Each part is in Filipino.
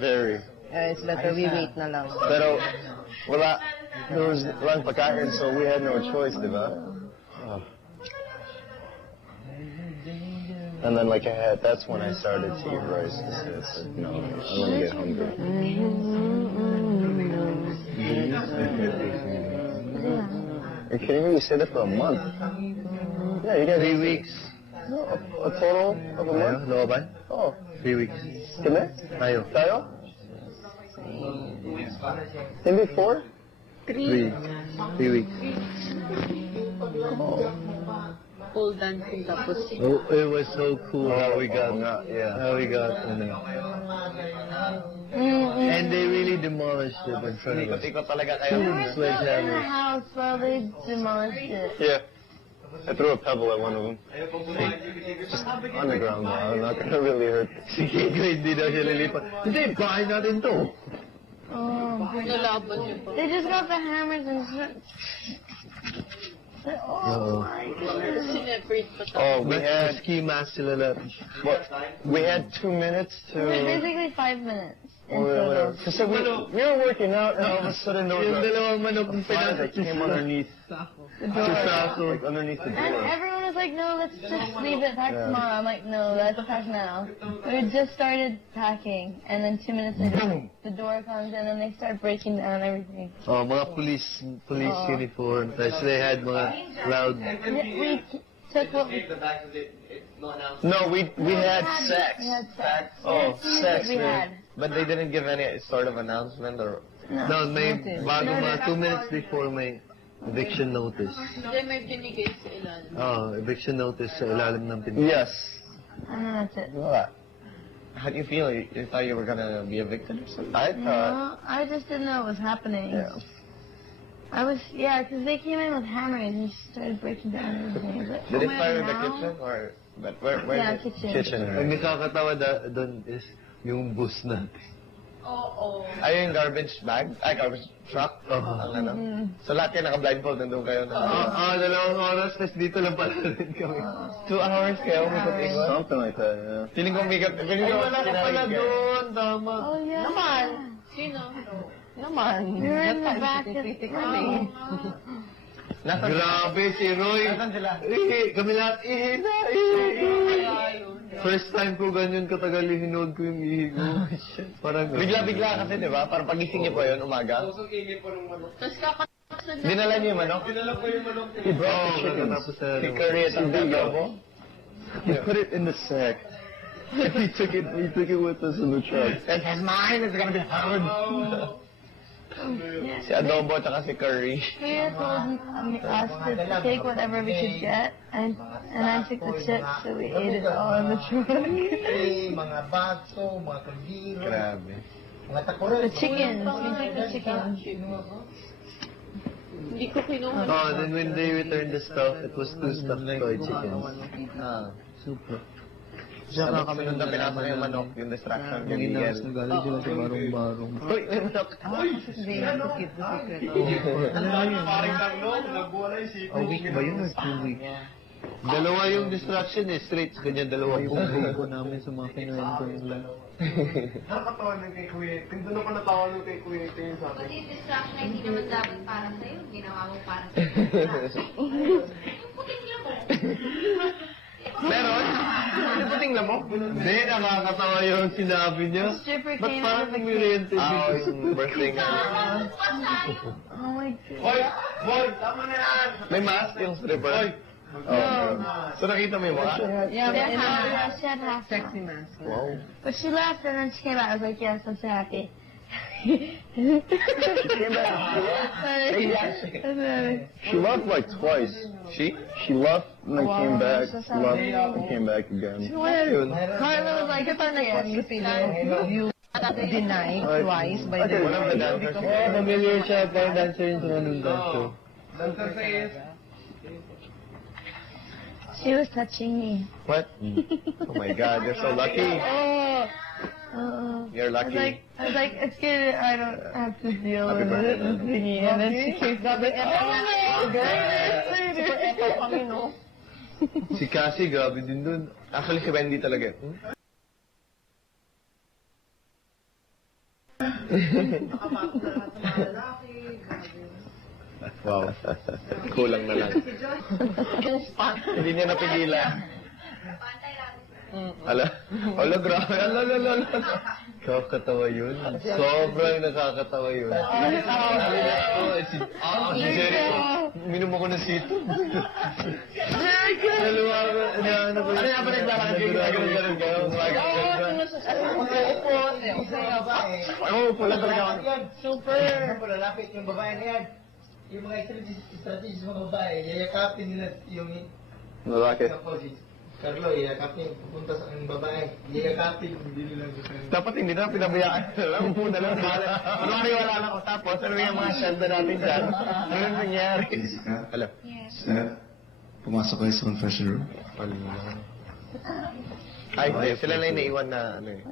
Very. It's better we wait na lang. Pero, there was walang pagkain, so we had no choice, diba? Oh. And then, that's when I started to eat rice. I said, no, I'm gonna get hungry. You're kidding me? You stayed there for a month. Yeah, you got 3 weeks. No, a total of a month? Looban? Oh. 3 weeks. Kami? Tayo? Hindi 4? 3 weeks. Oh. Pole dancing tapos. Oh, it was so cool how we got, and they really demolished it in front of us. Ikot talaga kayo. In the house while they demolished it. Yeah. I threw a pebble at one of them. Just on the ground, though. I'm not gonna really hurt. Si Kiko hindi daw siya lilipat. Hindi, bahay natin to. They just got the hammers and oh my goodness. Oh, we had ski mask sila lahat. we had 2 minutes to. Basically 5 minutes. Whatever. So we were working out, and all of a sudden there was Yung dalawang manok ng fire that came underneath The door. like underneath the And door. everyone was like, no, let's just leave it, pack tomorrow. I'm like, no, let's pack now. We just started packing, and then 2 minutes later, the door comes in, and they start breaking down everything. Oh, mga police uniform. Tapos they had mga loud. We took what we... No, we had sex. We had sex. Oh, sex. We had. But they didn't give any sort of announcement or. No, may bago mga 2 minutes before may eviction notice. Hindi, may binigay sa ilalim. Oh, eviction notice sa ilalim ng pinto. Yes. And that's it. What? How do you feel? You thought you were gonna be evicted or something? I thought. No, I just didn't know what was happening. Yeah. Because they came in with hammers and started breaking down everything. Like, Did it fire in the kitchen or? But where? Yeah, kitchen. Kitchen. Ang Right? nakakatawa doon is yung bus natin. Ay, yung garbage bag? Ay, garbage truck? Ang ano? So lahat kayo naka-blindfold, nandun kayo na. 2 oras, tapos dito lang pala rin kami. 2 hours kayo, umikot-ikot? Something like that, yeah. Feeling ko Wala ka pala doon, tama. Oh, yeah. Naman. Sino? Naman. We were in the back of the room. Grabe si Roy. Nasaan sila? Kami lahat, na. First time ko ganyan katagal hinood ko yung ihi ko. Parang Bigla-bigla kasi, di ba? Parang pagising niyo po yun, umaga. Tapos kakatasan na. Dinala niyo yung manok? Dinala ko yung manok. He brought the chickens. Tapos He curried ang adobo. He put it in the sack. He took it with us in the truck. It's mine, it's gonna be hard. Si adobo at si curry. Kuya told us to take whatever we could get, and I took the chips, so we ate it all in the truck. Mga baso, mga kaldero, Grabe. mga takore. The chickens, we took the chickens. Hindi ko kinuha. Oh, then when they returned the stuff, it was 2 stuffed toy chickens. Super. Saka kami nung pinasok yung manok, yung distraction kay Miguel. Nagalit sila sa barong-barong. Uy, may manok! They have to keep the secret. Parang Carlo, nagbuwalay si A week ba yun or 2 weeks? Dalawa yung distraction straight. Ganyan, dalawa yung ko namin sa mga kinain ko nila. Nakakatawa ng kay Kuya. Doon ako natawa ng kay Kuya ito yung sabi. Kasi yung distraction ay hindi naman dapat para sa'yo. Ginawa mo para sa'yo. Yung puting lang mo. Meron? Yung puting lamok? Hindi, nakakatawa yung sinabi niya. Stripper Ba't came parang out of the umiriente Yung birthday nga. Oh my god. Hoy! Boy! Tama na yan! May mask yung stripper? Oh, so nakita mo yung mukha? Yeah, she had half. Sexy mask. Wow. But she left and then she came out. I was like, yes, I'm so happy. She came back. She left like twice. She left and then came back, left and came back again. Carla was like, it's on the end. You denied twice by the One of the dancers. Familiar siya, parang dancer yun sa manong dancer. Dancer says, She was touching me. What? Oh my God, you're so lucky. You're lucky. I was like, it's good. I don't have to deal with it. And then she came back. Si Cassie, grabe din dun. Actually, si Wendy talaga. Wow. Kulang na lang. Hindi niya napigilan. Ala, grabe. Ala. Nakakatawa yun. Sobrang nakakatawa yun. Si Jericho, minum ako ng sito. Dalawa, ano ba naglalakad kayo? Ganun kayo? Upo lang talaga ako. Super! Lalapit yung babae na yan. Yung mga strategies ng mga babae, yayakapin nila yung... Bakit? Carlo, yayakapin, pupunta sa yung babae. Yayakapin, hindi nila gusto. Dapat hindi na pinabayaan. Upo na lang. Kunwari wala na ako. Tapos, ano yung mga shanda natin dyan? Ano yung nangyari? Alam. Sir, pumasok kayo sa confession room. Ay, hindi. Sila na yung naiwan na ano eh.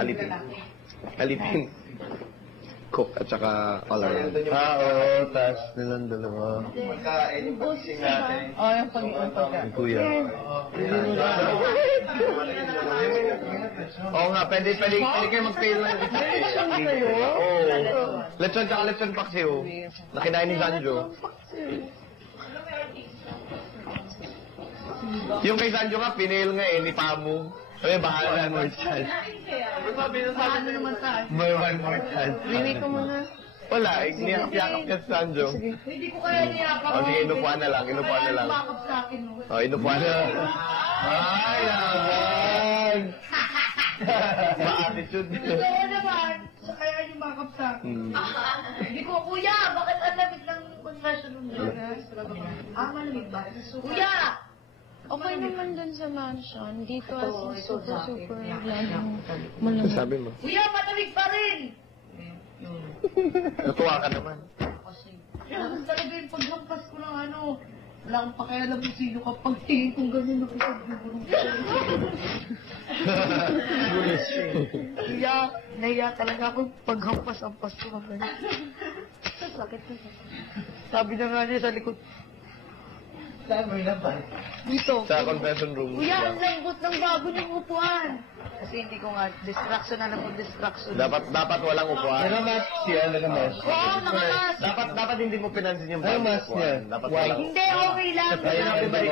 Alipin. Alipin. Cook at saka all around. Oo. Tas nilang dalawa. Magkain yung pagising natin. Oh, yung pag-iwan pagka. Ang kuya. Oo nga, pwede kayo mag-fail lang. Oo. Lechon tsaka lechon paksiw. Nakinain ni Sanjo. Yung kay Sanjo nga, pinail nga eh, ni Pamu. Sabi, bahala more chance. Paano naman tayo? May one more chance. Rinig ko muna. Wala, niyakap-yakap niya si Sanjo. Hindi ko kaya niyakap. O sige, inupuan na lang. Bakap sa akin. O, inupuan na lang. Ay, naman! Ma-attitude. Oo naman. Kaya yung bakap sa akin. Hindi ko, kuya, bakit ang lamig ng confession room nila? Malamig ba? Kuya! Okay naman dun sa mansion. Dito as in super laging malamig. Sabi mo. Kuya, malamig pa rin! Natuwa ka naman. Tapos talaga yung paghampas ko ng ano, wala akong pakialam kung sino ka pagtingin kung gano'n ako pag-gulong. Kuya, nahiya talaga ako paghampas-hampas ko ng gano'n. Sakit na. Sabi na nga niya sa likod, Saan mo yung laban? dito. Sa confession room. Kuya, ang lambot ng bago niyong upuan. Kasi hindi ko nga, distraction na lang distraction. Dapat walang upuan. Naka-mask siya, naka-mask. Oo, nakamas. Dapat hindi mo pinansin yung Ano bagong mask niya? upuan. Dapat White. walang Hindi, okay lang. Sabi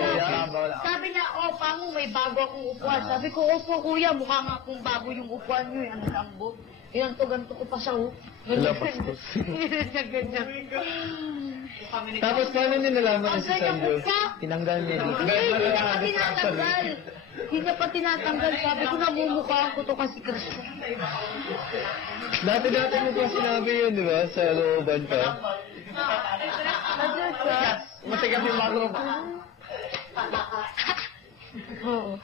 Sabi na, pa mo, may bago akong upuan. Sabi ko, opo kuya, mukha nga akong bago yung upuan nyo. Ang lambot. Ganto ko pa siya, oh. Ganyan. Tapos paano niyo nalaman na Ang si ganyan Sanjo? ko pa. Tinanggal niya dito. Hindi niya pa tinatanggal. Hindi niya pa tinatanggal. Sabi ko, namumukha ko to kasi Kristo. Dati mo pa sinabi yun, di ba? Sa looban pa. Matigas yung bago. Oo.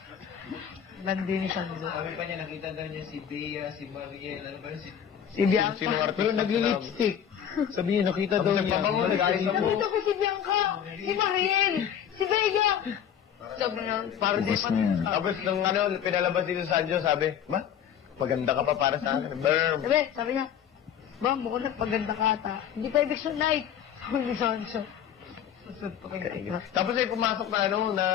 Landi ni Sanjo. Sabi pa niya, nakita daw niya si Bea, si Mariel, ano ba yun? Si Bianca. Sino artist? Pero nagli-lipstick. Sabi niya, nakita daw niya. Nakita ko si Bianca, si Mariel, si Vega. Sabi na, para di pa. Tapos nung pinalabas dito sa Sanjo, sabi, ba? Maganda ka pa para sa akin. Berm. Sabi niya, ba, mukhang nagpaganda ka ata. Hindi pa eviction night. Sabi ni Sancho. Tapos ay pumasok na na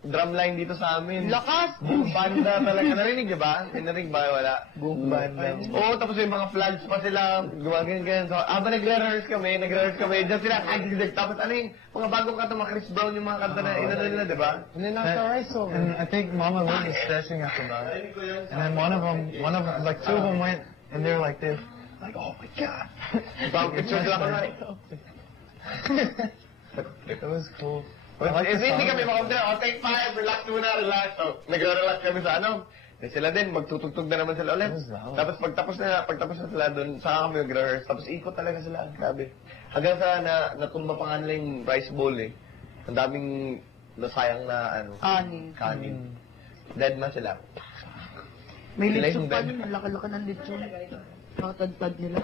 drumline dito sa amin. Lakas! Banda talaga. Narinig niyo ba? Narinig ba? Wala. Boom band lang. Oo, tapos yung mga flags pa sila, gumagano-gano. So, nagre-rehearse kami, dyan sila, tapos ano yung mga bagong kanta, mga Chris Brown, yung mga kanta na inano nila, di ba? And then after I saw her, and I think Mama Lynn was stressing after that. And then one of them, like two of them went, and they were like this. Like, oh my God. Bang, picture lang ako. It was cool. Hindi kami makamdala, take 5, relax muna, relax. So, nagre-relax kami sa sila din, magtutugtog na naman sila ulit. Tapos pagtapos na sila doon, saka kami mag-rehearse. Tapos ikot talaga sila, grabe. Hanggang sa natumba pa nga nila yung rice bowl eh. Ang daming nasayang na kanin. Dead na sila. May Sila litsyon yung pa dead. nun, ang laki-laki ng litsyon. Nakatad-tad nila.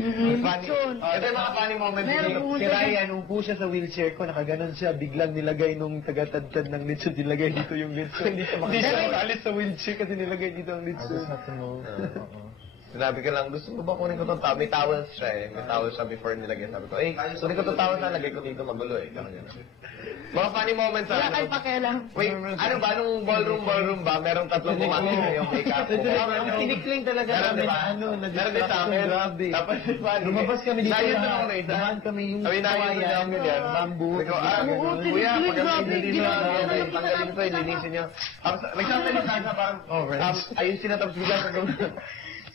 Litsyon. Ito yung mga funny moments. Si Ryan, upo siya sa wheelchair ko, nakaganon siya, biglang nilagay nung taga-tad-tad ng litson, nilagay dito yung litson. Hindi siya alis sa wheelchair kasi nilagay dito ang litson. Sinabi ko lang, gusto mo ba kunin ko itong towel? May towel siya eh. May towel siya before nilagay. Sabi ko, kunin ko itong towel na lagay ko dito, magulo eh. Mga funny moments sa Wala kayong pakialam. Wait, ano ba? Nung ballroom ba? Merong tatlong pumasok na yung makeup. Ang tinikling talaga Meron, namin, diba? Meron din sa akin. grabe. Tapos, paano? Lumabas kami dito Nayos na, ako na isa. dumaan kami yung Sabi, nayos na kawayan, ako ganyan. bamboo. Sabi ko, kuya, pag ang hindi na, tanggalin ko, ilinisin niyo. Tapos, nagsasalita siya parang, ayusin na tapos bigla ka gano'n.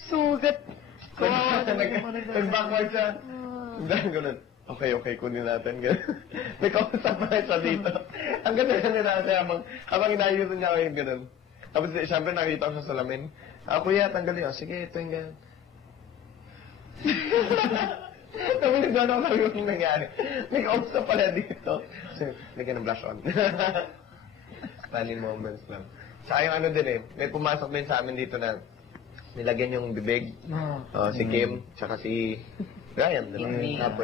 Sugat. Nag-backward siya. Dahil gano'n. Okay, kunin natin. May kausap pa siya dito. Ang ganda na siya habang inayusin niya ako yung gano'n. Tapos siyempre nakita ko sa salamin. Kuya, tanggalin. Sige, ito yung gano'n. Tapos gano'n ako sabi yung nangyari. May kausap pala dito. Kasi, lagyan ng blush on. Funny moments lang. Saka yung ano din eh, may pumasok din sa amin dito na nilagyan yung bibig. Si Kim, tsaka si Ryan, diba?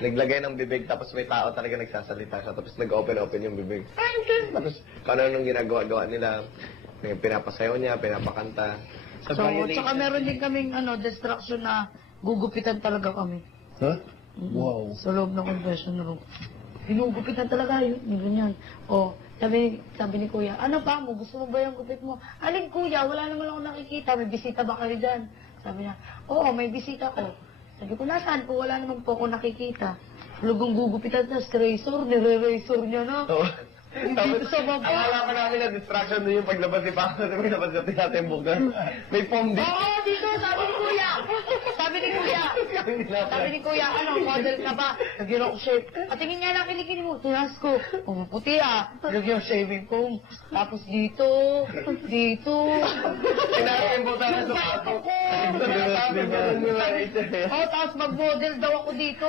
Naglagay ng bibig, tapos may tao talaga nagsasalita siya, tapos nag-open yung bibig. Tapos kung ano nung ginagawa nila, pinapasayaw niya, pinapakanta. So, tsaka meron din kaming distraction na gugupitan talaga kami. Huh? Wow. Sa loob ng confession room. Ginugupitan talaga yun, ganyan. O, sabi ni kuya, ano pa mo? Gusto mo ba yung gupit mo? Alin kuya, wala naman ako nakikita. May bisita ba kayo dyan? Sabi niya, oo, may bisita ko. Sabi ko, nasaan po? Wala naman po ako nakikita. Lugong gugupitan na, razor, nire-razor niya na. Dito sa baba. Ang wala pa namin na distraction doon yung paglabas si Paco. Sabi ko, labas natin natin yung bukas. May foam din. Oo, dito, sabi ni kuya. Sabi ni kuya, model ka ba? Lagyan ako shave. Patingin nga lang kilikini mo. Tunas ko. Puti Lagyan ako shaving foam. Tapos dito. Kinakimbutan na sa Paco. Tapos mag-model daw ako dito.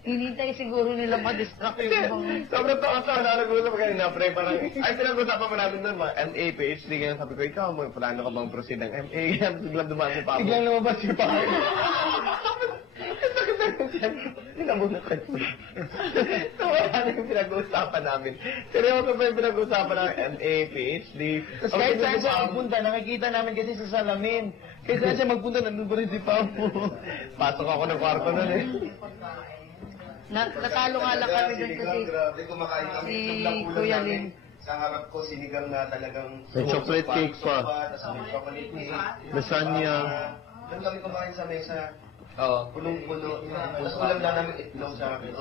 Hinintay siguro nila ma-distract yung Sobrang takas ako na nag-usap kanina, pre. Parang, pinag-usapan mo namin doon, mga MA, PhD, ganyan. Sabi ko, ikaw, plano ka bang proceed ng MA? Ganyan, biglang dumaan si Paco. Biglang lumabas si Paco. Pinabunot ka siya. So, wala na yung pinag-uusapan namin. Seryoso pa yung pinag-uusapan ng MA, PhD. Tapos kahit saan siya magpunta, nakikita namin kasi sa salamin. Kahit saan siya magpunta, nandun pa rin si Paco. Pasok ako ng kwarto nun eh. Natalo nga lang kami dun kasi Grabe, kumakain kami. si Kuya Lin. Sa harap ko, sinigang na talagang... May chocolate cake pa. Tapos may chocolate cake. Lasagna. Doon kami kumain sa mesa. Oo. Punong-puno. Tapos ulam na namin itlog sa akin.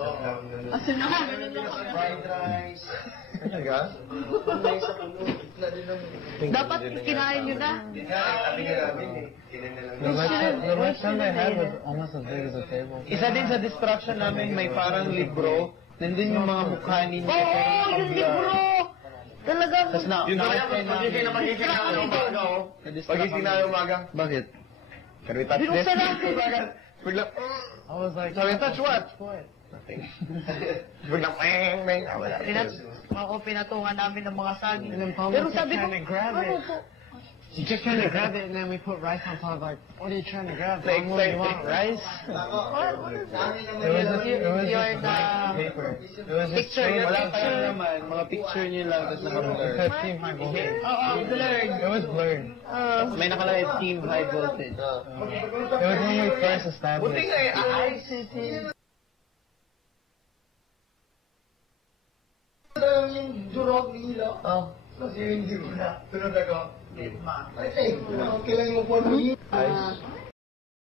Fried rice. Talaga? Mesa puno. Itla din naman. Dapat kinain nyo na. Sabi nga namin eh. Kinain na lang. The restaurant I had was almost as big as a table. Isa din sa distraction namin, may parang libro. Nandun yung mga mukha ninyo. Oo, yung libro! Talagang... Tapos na, Yung talaga, na-open pagising na namin. magising na umaga. Pagising na umaga. Bakit? Can we touch this? Binuksan natin. Biglang, I was like, sorry, touch what? Nothing. Biglang, meng. Wala. Pinatungan namin ng mga saging. And then Paul Pero was sabi ko, trying to grab ano it. po? She's just trying to grab it, and then we put rice on top. Like, what are you trying to grab? Like, Mom, you want rice? It was You're just the paper. It was just picture. Wala pa lang naman, mga picture niyo lang, tapos naka-blur. Team high voltage. Oo, blurred. It was blurred. May nakalagay team high voltage. It was when we first established. Buti nga eh, Yung durog nila. Kasi hindi ko na. Tunod ako. Ay, kailangan mo po ano yun.